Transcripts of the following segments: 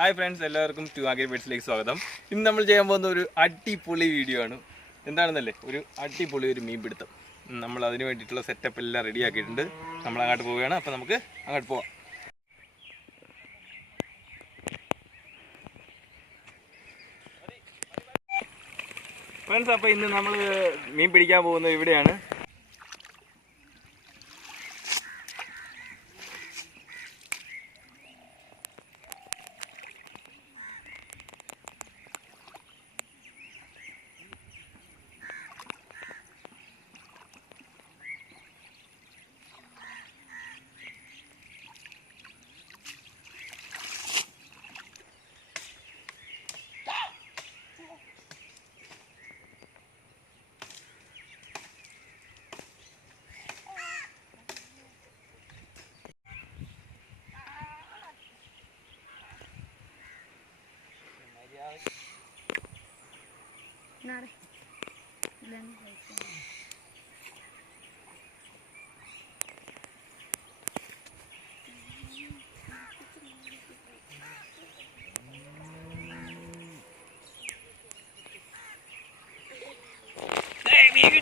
Hi friends, എല്ലാവർക്കും to agri ബേഡ്സിലേക്ക് സ്വാഗതം. ഇന്ന് നമ്മൾ ചെയ്യാൻ പോകുന്ന ഒരു അടിപൊളി വീഡിയോ ആണ്. എന്താണെന്നല്ലേ, ഒരു അടിപൊളി ഒരു മീൻ പിടുത്തം. നമ്മൾ അതിന് വേണ്ടിയിട്ടുള്ള സെറ്റപ്പ് എല്ലാം റെഡി ആക്കിയിട്ടുണ്ട്. നമ്മൾ അങ്ങോട്ട് പോവുകയാണ്. അപ്പോൾ നമുക്ക് അങ്ങോട്ട് പോവാം. ഫ്രണ്ട്സ്, അപ്പോൾ ഇന്ന് നമ്മൾ മീൻ പിടിക്കാൻ പോകുന്നത് ഇവിടെയാണ്.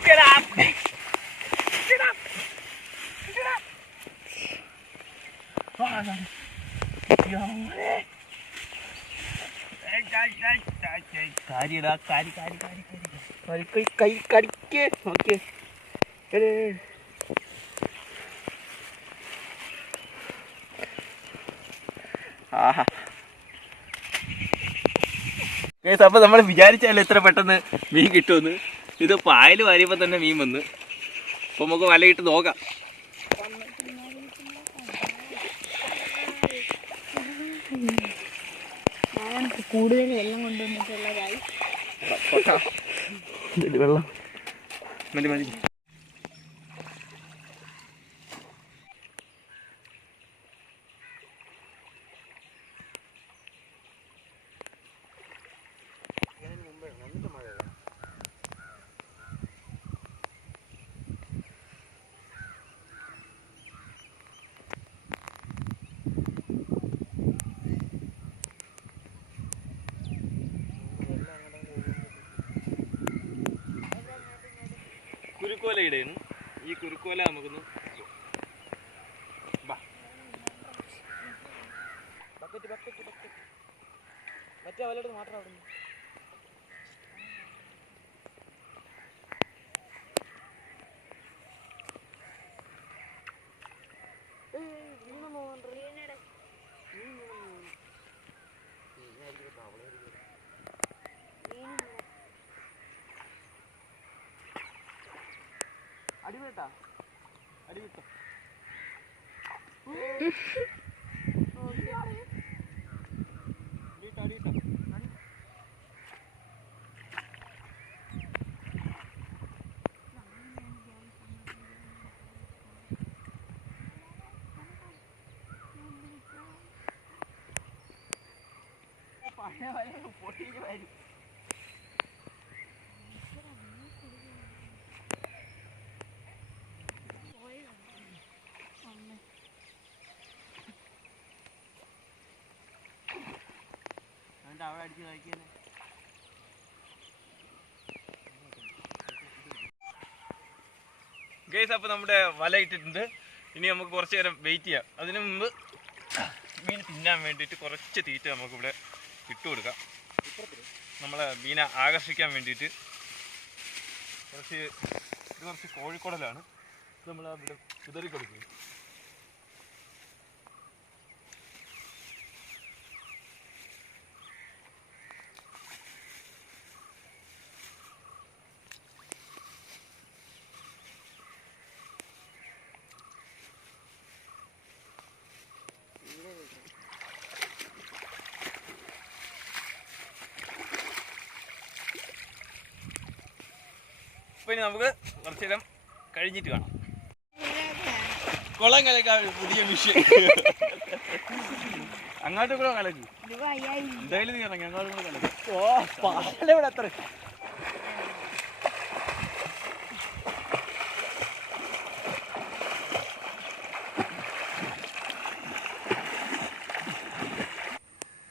Get up! Get up! Get up! കാര്യടാ, കരി കൈ കടിക്ക്. ഓക്കെ, ആഹാ. അപ്പൊ നമ്മൾ വിചാരിച്ചാലോ ഇത്ര പെട്ടെന്ന് മീൻ കിട്ടുമെന്ന്. ഇത് പായൽ വാരിയപ്പോ തന്നെ മീൻ വന്ന്. അപ്പൊ നമുക്ക് വലയിട്ട് നോക്കാം. കൂടുതൽ വെള്ളം കൊണ്ടുവന്നിട്ടുള്ളതായി. വെള്ളം മതി മതി. കുരുക്കോല ഇടയാണ്. ഈ കുരുക്കോല നമുക്കൊന്ന് മറ്റേ വലയിട്ട് മാത്രം അവിടെ അടിവിട്ടാ അടിവിട്ടോ. പഴയ വരും പൊട്ടിക്ക് വരും. അവിടെ അടിച്ച് കഴിക്കുന്നത്. ഗൈസ്, അപ്പോൾ നമ്മുടെ വല ഇട്ടിട്ടുണ്ട്. ഇനി നമുക്ക് കുറച്ച് നേരം വെയിറ്റ് ചെയ്യാം. അതിനു മുമ്പ് മീൻ തിന്നാൻ വേണ്ടിയിട്ട് കുറച്ച് തീറ്റ നമുക്കിവിടെ ഇട്ട് കൊടുക്കാം. നമ്മളെ മീനെ ആകർഷിക്കാൻ വേണ്ടിയിട്ട് കുറച്ച് കോഴിക്കുടലാണ് നമ്മൾ അവിടെ കുതറി കൊടുക്കും. ഇനി നമുക്ക് കുറച്ച് നേരം കഴിഞ്ഞിട്ട് കാണാം. കുളം കലക്കാൻ പുതിയ വിഷയം. അങ്ങോട്ടും കൂടെ കലക്കി. എന്തായാലും നീ ഇറങ്ങി അങ്ങോട്ടും കൂടെ കലക്കി. ഓ, പാല ഇവിടെ എത്ര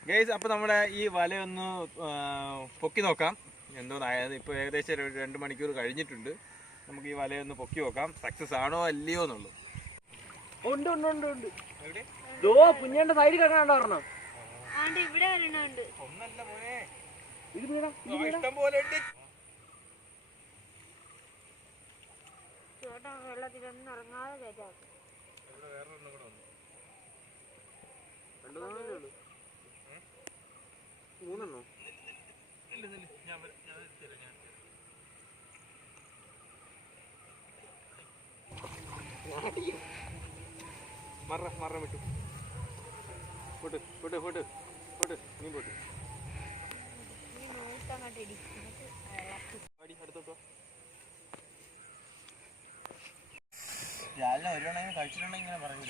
ഗൈസ് അപ്പോൾ നമ്മുടെ ഈ വലയൊന്ന് പൊക്കി നോക്കാം എന്തോന്നായത്. ഇപ്പോൾ ഏകദേശം 2 മണിക്കൂർ കഴിഞ്ഞിട്ടുണ്ട്. നമുക്ക് ഈ വലയൊന്ന് പൊക്കി നോക്കാം സക്സസ് ആണോ അല്ലയോ എന്നുള്ളൂ. ഉണ്ട് ഉണ്ട് ഉണ്ട് ഉണ്ട്. കുഞ്ഞേന്റെ സൈഡിൽ കിടക്കാണ്ടോ പറഞ്ഞോ? ഇവിടെ വരണുണ്ട്. ഒന്നല്ല മോനെ, ഇത് വീടാ ഇഷ്ടം പോലെ ഉണ്ട്. ചേട്ടാ വെള്ളത്തിലൊന്നും ഇറങ്ങാതെ കയറ്റാം. ഇവിടെ വേറൊരെണ്ണം കൂടെ വന്നു. 2 3 ഉള്ളൂ. 3 ഇല്ല ഞാൻ എടുത്തുതരാം. മറ വിട്ടു പോട്ട് പോട്ട് പോട്ട് പോട്ട് നീ പോട്ട് ഈ നൂറ്റങ്ങോട്ട് ഇടിച്ചിട്ട് അടി അടുത്തോട്ടോ. രാവിലെ ഒരുവണ്ണം കഴിച്ചിട്ടുണ്ടെങ്കിൽ ഇങ്ങനെ പറഞ്ഞു.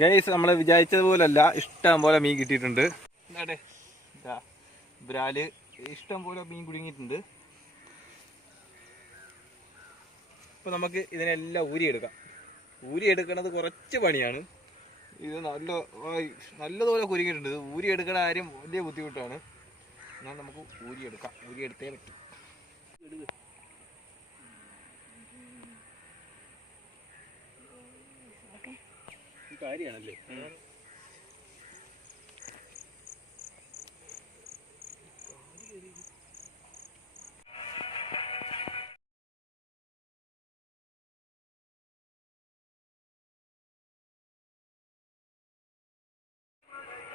ഗൈസ് നമ്മൾ വിചാരിച്ചതുപോലല്ല, ഇഷ്ടം പോലെ മീൻ കിട്ടിയിട്ടുണ്ട്. എന്താട്ടെ ബ്രാല് ഇഷ്ടം പോലെ മീൻ കുടുങ്ങിയിട്ടുണ്ട്. അപ്പോൾ നമുക്ക് ഇതിനെല്ലാം ഊരിയെടുക്കണത് കുറച്ച് പണിയാണ്. ഇത് നല്ലതുപോലെ കുരുങ്ങിയിട്ടുണ്ട്. ഇത് ഊരിയെടുക്കണ കാര്യം വലിയ ബുദ്ധിമുട്ടാണ്. എന്നാൽ നമുക്ക് ഊരിയെടുത്തേ പറ്റും. കാര്യമാണല്ലേ.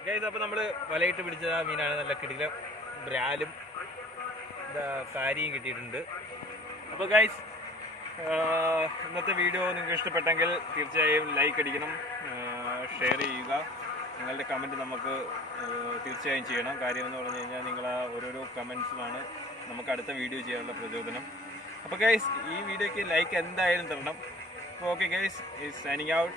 ഗൈസ് അപ്പോൾ നമ്മൾ വലയിട്ട് പിടിച്ച മീനാണ്. നല്ല കിടിലം ബ്രാലും കാരിയും കിട്ടിയിട്ടുണ്ട്. അപ്പോൾ ഗൈസ് ഇന്നത്തെ വീഡിയോ നിങ്ങൾക്ക് ഇഷ്ടപ്പെട്ടെങ്കിൽ തീർച്ചയായും ലൈക്ക് അടിക്കണം, ഷെയർ ചെയ്യുക. നിങ്ങളുടെ കമൻറ്റ് നമുക്ക് തീർച്ചയായും ചെയ്യണം. കാര്യം എന്ന് പറഞ്ഞു കഴിഞ്ഞാൽ നിങ്ങളെ ഓരോരോ കമൻറ്റ്സിലാണ് നമുക്ക് അടുത്ത വീഡിയോ ചെയ്യാനുള്ള പ്രചോദനം. അപ്പോൾ ഗൈസ് ഈ വീഡിയോയ്ക്ക് ലൈക്ക് എന്തായാലും തരണം. അപ്പോൾ okay guys is signing out.